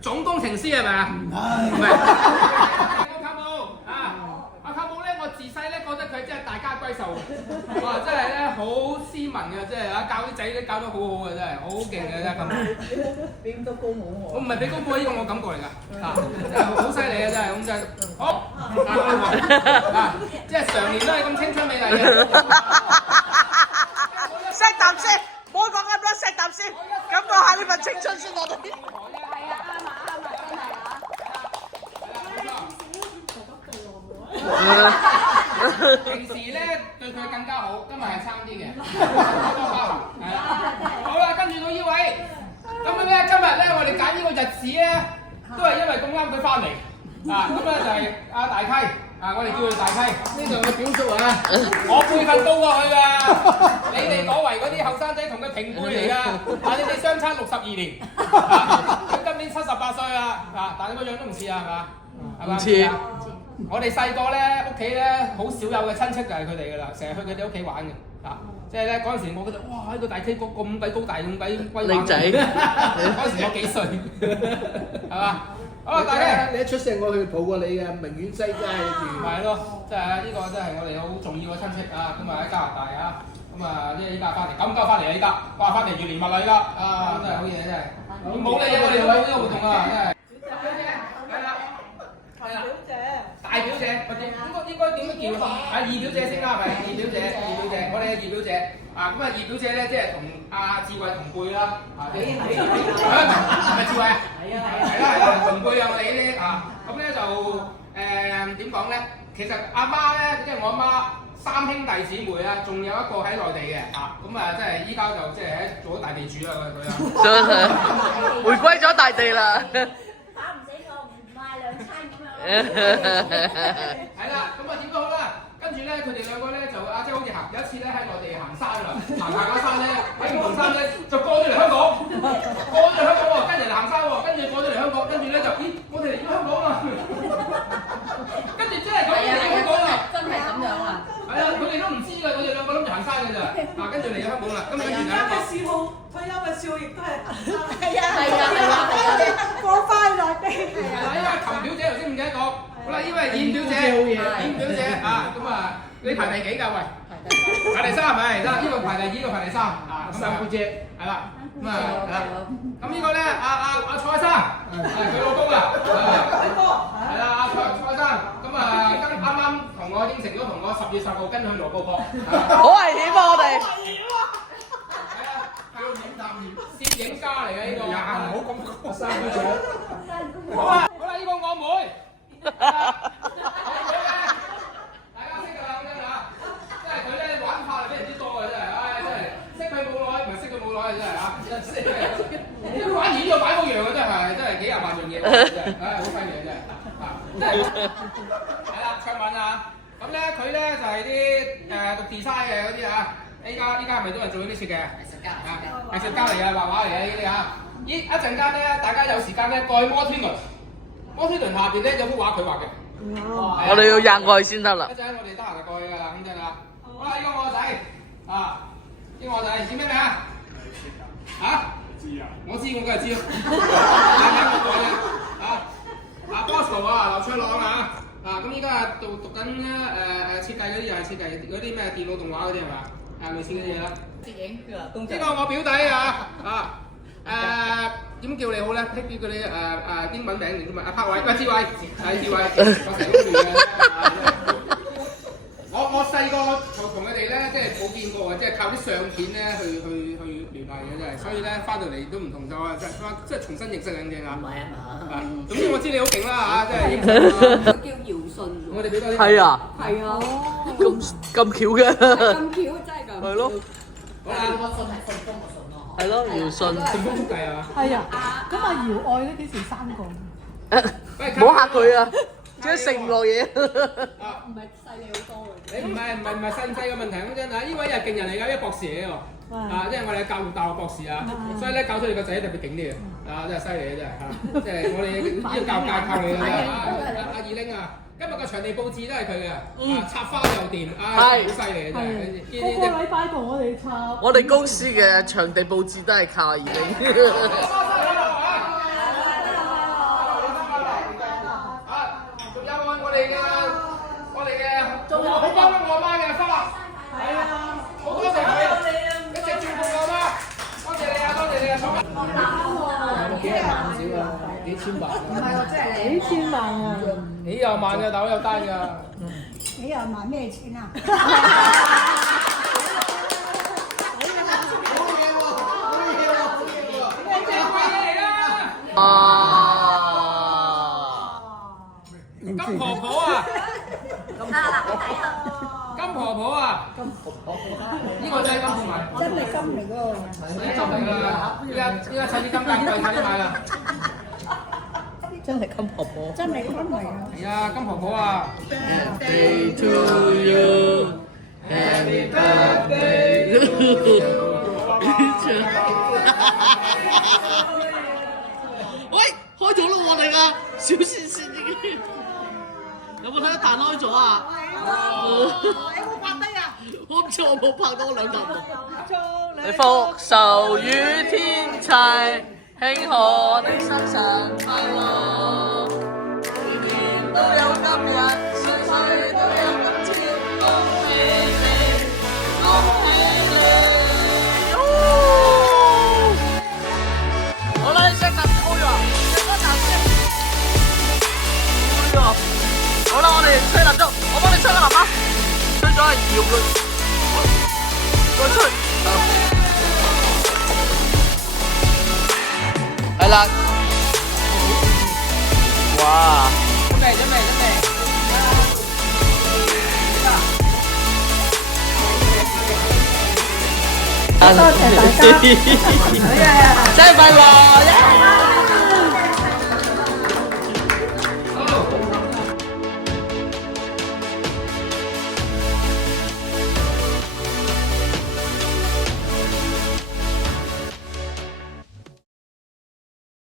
總工程師係咪啊？唔係。靠母啊！阿靠母咧，我自細咧覺得佢真係大家閨秀，哇！真係咧好斯文嘅，真係啊教啲仔都教得好好嘅，真係好勁嘅真係咁。俾咁多高帽我。我唔係俾高帽，呢個我感覺嚟㗎，啊，好犀利啊真係咁真係。好啊，即係常年都係咁青春美麗嘅。錫啖先，唔好講咁多，錫啖先，感覺下呢份青春先我哋。平時咧對佢更加好，今日係差啲嘅。好啦，跟住到呢位，咁咧今日咧我哋揀呢個日子咧，都係因為咁啱佢翻嚟啊！咁咧就係阿大溪啊，我哋叫佢大溪，呢度嘅表叔啊，我輩份高過佢㗎，你哋攞為嗰啲後生仔同佢平輩嚟㗎，啊你哋相差62年，佢今年78歲啦，啊但係個樣都唔似啊，係嘛？唔似。我哋細個咧，屋企咧好少有嘅親戚就係佢哋噶啦，成日去佢哋屋企玩嘅，啊，即係咧嗰陣時我覺得哇，呢個大 K 哥咁鬼高大，咁鬼威猛，靚仔，嗰陣時我幾歲，係嘛？好，大家你一出世我去抱過你嘅，名苑西街住。係咯，即係呢個真係我哋好重要嘅親戚啊！咁啊喺加拿大啊，咁啊即係依家翻嚟，咁夠翻嚟啦依家，哇翻嚟越年密啦依家，啊真係好嘢真係，冇理由我哋冇呢個活動啊真係。大表姐，或者應該點樣叫啊？二表姐先啦，係咪？二表姐，我哋嘅二表姐啊，咁啊二表姐咧，即係同阿智慧同輩啦，啊，係咪智慧啊？係啦，同輩啊，我哋呢啲啊，咁咧就點講咧？其實阿媽咧，即係我阿媽3兄弟姊妹啊，仲有一個喺內地嘅啊，咁啊，即係依家就即係做咗大地主啦佢啊，回歸咗大地啦。係啦，咁啊點都好啦，跟住咧佢哋兩個咧就即係好似行有一次咧喺內地行山啊，行下山咧喺五台山咧就過咗嚟香港，跟人嚟行山喎，跟住過咗嚟香港，跟住咧就咦我哋嚟咗香港啊，跟住真係咁嚟香港啊，真係咁樣啊，係啊，佢哋都唔知㗎，佢哋兩個諗住行山㗎咋，啊跟住嚟咗香港啦，咁跟住咧。退休嘅少亦都係係過翻內地。係啦，因為琴表姐頭先唔記得講，好啦，呢位係燕表姐，燕表姐啊，咁啊，你排第幾㗎？喂，排第3係咪？得，呢個排第2，呢個排第3啊，咁啊，表姐係啦，咁啊，咁呢個咧，阿蔡生，佢老公啊，係啦，阿蔡生，咁啊，跟啱啱同我應承咗，同我10月10號跟去羅布泊，好危險啊！我哋。攝影家嚟嘅呢個，唔好咁講，三表姐。好啦，呢個我妹，大家識㗎啦，咁樣嚇，即係佢咧玩法係非常之多嘅，真係，唉，真係識佢冇耐，唔係識佢冇耐，真係嚇，玩演就玩嗰樣嘅，真係幾廿萬樣嘢，真係，唉，好犀利嘅真係，啊，係啦，卓敏啊，咁咧佢咧就係啲讀 design 嘅嗰啲啊。依家係咪都係做呢啲設計啊？藝術家嚟嘅，畫畫嚟嘅呢啲啊！一陣間咧，大家有時間咧，過去摩天輪下邊咧有幅畫佢畫嘅。我哋要入過去先得啦。一陣我哋得閒就過去㗎啦，咁真係啦。好啦，呢個我個仔啊，呢個我個仔叫咩名啊？嚇？知啊！我知，我梗係知啦。阿 Bosco 啊，劉卓朗啊，咁依家讀緊設計嗰啲又係設計嗰啲咩電腦動畫嗰啲係嘛？類似嗰啲嘢啦。攝影工作。呢個我表弟啊，點叫你好咧？聽叫你英文名嚟㗎嘛？阿柏偉，唔係志偉，係志偉，我成日都叫嘅。我細個就同佢哋咧，即係冇見過啊，即係靠啲相片咧去聯繫嘅真係，所以咧翻到嚟都唔同咗啊！即係重新認識兩隻啊！唔係啊嘛，總之我知你好勁啦嚇，即係應佢叫姚信，我哋俾多啲。係啊，係啊，咁巧嘅。咁巧真係咁。係咯，好啦，個信係順豐個信咯。係咯，姚信。順豐速遞係嘛？係啊，咁阿姚愛咧幾時生過？唔好嚇佢啊！即係食唔落嘢。啊！唔係細你好多嘅。你唔係細唔細嘅問題咁啫嗱，呢位又係勁人嚟㗎，呢個博士嚟嘅喎。即係我哋教育大學博士啊，所以咧教出你個仔特別勁啲嘅，真係犀利啊真係嚇！即係我哋呢個教界靠你啦阿二玲啊，今日個場地佈置都係佢嘅，插花又掂，好犀利啊真係！個個禮拜同我哋插。我哋公司嘅場地佈置都係靠阿二玲。仲有我哋嘅，仲有好幫我媽嘅花，係啊，好多謝佢，一直照顧我媽，多謝你啊，多謝你啊，幾廿萬少啊，幾千萬啊！幾千萬啊！幾廿萬嘅，但我有單㗎。你又買咩錢啊？金婆婆啊！金婆婆啊！呢個真係金婆婆，真係金嚟㗎，金嚟㗎！依家趁啲金價貴，快啲買啦！真係金婆婆。真係金嚟㗎。係啊，金婆婆啊！ Birthday to you, Happy birthday to you。喂，開咗啦我哋嘅小線線已經，有冇睇得彈開咗啊？你有冇拍低啊？我唔知我冇拍到我兩頭錄。你福壽與天齊，慶賀你生辰快樂，年年都有今日，歲歲都有今天，恭喜你，恭喜你！好啦，你先答先，哎呀，你先答先。哎呀，好啦，我哋吹蠟燭，我幫你吹個喇叭，吹咗係搖佢，再吹。係啦，哇！準備。多謝大家。生日快樂！